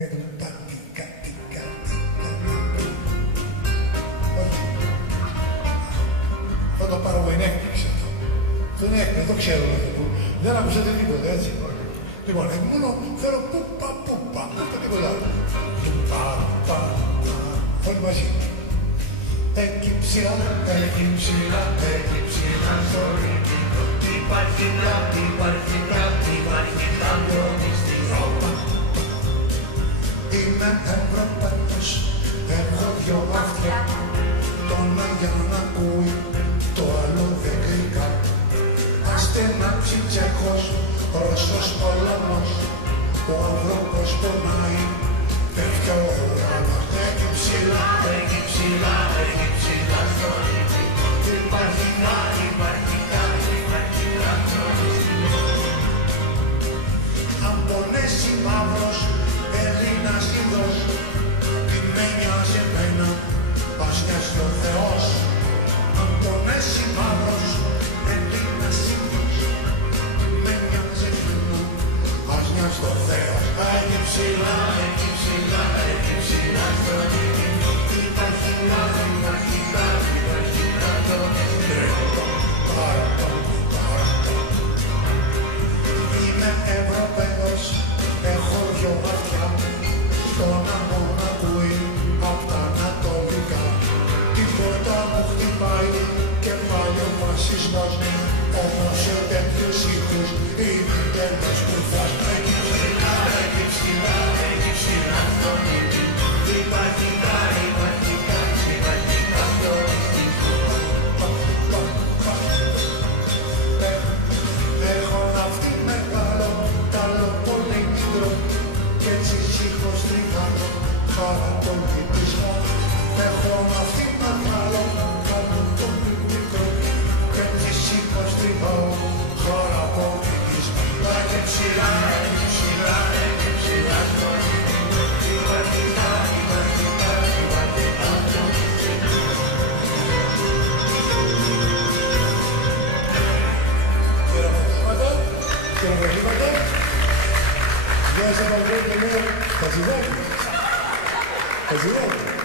Αυτό το πάρω είναι έκπληξη αυτό. Αυτό είναι έκπληξη, δεν το ξέρω. Δεν ακούσατε τίποτα, έτσι. Λοιπόν, μόνο θέλω πούπα, πούπα, τίποτα άλλο. Πούπα, πα, όλοι μαζί. Εκεί ψηλά, εκεί ψηλά, στο ρητικό. Υπάρχει κάτι, υπάρχει κάποιο μυστικό. Είμαι Ευρωπαίος, έχω δυο αυτιά. Το ένα για να ακούει, το άλλο δεν γρήκα. Αστενάψει Τσέχος, Ρώσος Πολωνός. Ο άνθρωπος πονάει, πέφτει ο ουρανός. Εκεί ψηλά, στο ρητικό. Υπάρχει κάτι, κάποιο μυστικό. Αν πονέσει μαύρος, Έλληνας Ινδός, τι με νοιάζει εμένα, ας νοιάζει ο Θεός. Αν πονέσει μαύρος, Έλληνας Ινδός, τι με νοιάζει εμένα, ας νοιάζει ο Θεός. Εκεί ψηλά, στο ρητικό. Υπάρχει κάτι, κάποιο μυστικό. Είμαι Ευρωπαίος, έχω δυο βαθιά. Στον αγώνα ακούει απ' τα ανατολικά. Τίποτα μου χτυπάει και πάλι ο φασισμός. Όμως σε τέτοιους ήχους είναι τέλος που θα Εκεί ψηλά, στο ρητικό. Υπάρχει κάτι, κάποιο μυστικό. Έχω ναυτί μεγάλο, καλό πολύ μικρό. Κι έτσι ήχος τριγάλο, χαρά πολύ πισμό. Έχω ναυτί μεγάλο, καλό πολύ μικρό. Κι έτσι ήχος τριγάλο, χαρά πολύ πισμό. Εκεί ψηλά, στο ρητικό. Υπάρχει κάτι, κάποιο μυστικό. Χειροκροτήματα. Γεια σας, Παγκόσμιο, Χατζηδάκης.